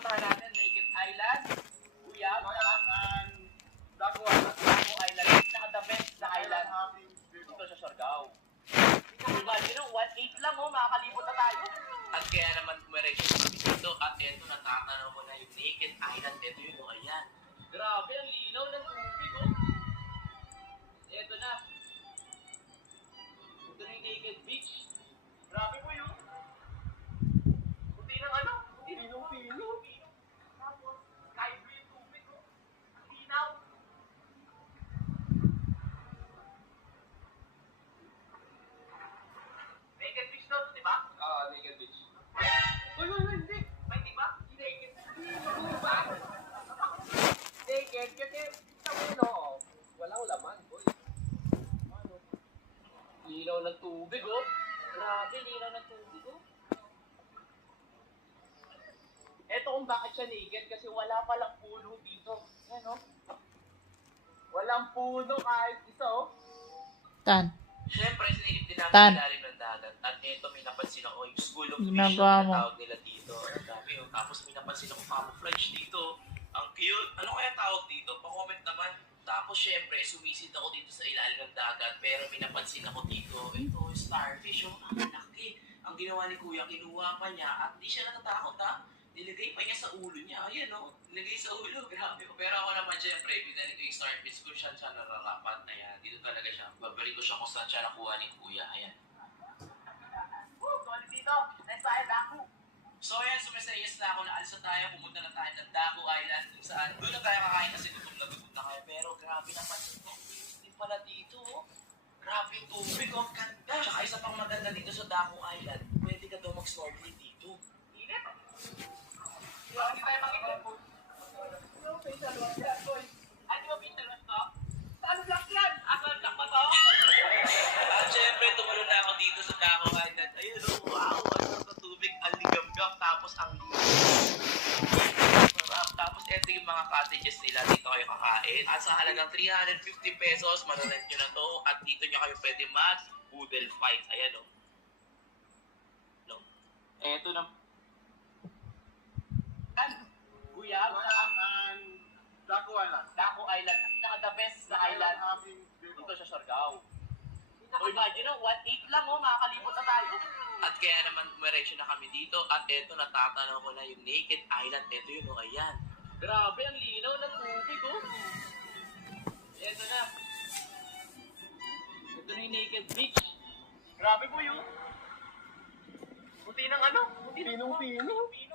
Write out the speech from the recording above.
pupuntahan natin, Naked Island, Uyab, and Dago Island. Pinaka-the best na island dito sa Siargao. Imagine, 1.8 lang, makakalibot na tayo. At kaya naman pumiretso kami dito at eto natatanaw ko na yung Naked Island. Eto yun, ayan. Grabe, ang linaw ng tubig, Eto na. Ito na yung Naked Beach. Grabe po yun. Puti ng ano? Pinong-pino. Tapos, sky blue yung tubig, Ang linaw. Naked Beach daw, di ba? Naked Beach. Uy, hindi. May di ba? Naked. Hindi ba? Naked kasi, Walang laman, boy. linaw ng tubig, Grabe, linaw ng tubig, Eto kung bakit siya naked kasi wala palang puno dito. Yan, Walang puno kahit isa, Tan, Siyempre, sinilip din namin Tan. yung ilalim ng dagat. At eto, may napansin ako yung School of Fish Ginagawa na mo. tawag nila dito. Ang dami yun. Tapos may napansin ako camouflage dito. Ang cute. Ano kaya tawag dito? Pa-comment naman. Tapos syempre, sumisid ako dito sa ilalim ng dagat. Pero may napansin ako dito. Ito, starfish. Ang laki. Ang ginawa ni Kuya, kinuha pa niya. At di siya natatakot, Nilagay pa niya sa ulo niya. Ayan, Nilagay sa ulo. Grabe. Pero ako naman, syempre, pinali ko yung starfish kung saan siya nararapat. Ayan, dito talaga siya. Babalik ko siya kung saan siya nakuha ni Kuya. Ayan. Solid dito. Next tayo, Daku. So ayan, sumisayas na ako na alis na tayo. Pumunta na tayo ng Dago Island kung saan doon na tayo kakain kasi gutom na kayo. Pero grabe naman ito. Hindi pala dito, Grabe yung tubig, Ang ganda. Tsaka isa pang maganda dito sa Dago Island. Pwede ka daw mag-snorkeling dito. Init. Hindi tayo makikita. Ano ba yung dalawang yan, boy? Ano ba yung dalawang to? Saan black yan? Asan black pa to? At syempre, tumulo na ako dito sa Dago Island. Ayun, wow! Ang sarap ng tubig, ang ligamgam, tapos ang sarap. Tapos eto yung mga cottages nila, dito kayo kakain. At sa halagang 350 pesos, manonent nyo na to. At dito nyo kayo pwede mag-boodle fight. Ayan, Eto na. Uyab, And Dago Island. Dago Island. Pinaka-the best na island dito sa Siargao. O imagine, 1.8 lang, makakalibot na tayo. At kaya naman pumiretso na kami dito. At eto, natatanaw ko na yung Naked Island. Eto yun, ayan. Grabe, ang linaw ng tubig, Eto na. Ito na yung Naked Beach. Grabe po yun. Puti ng ano? Pinong-pino.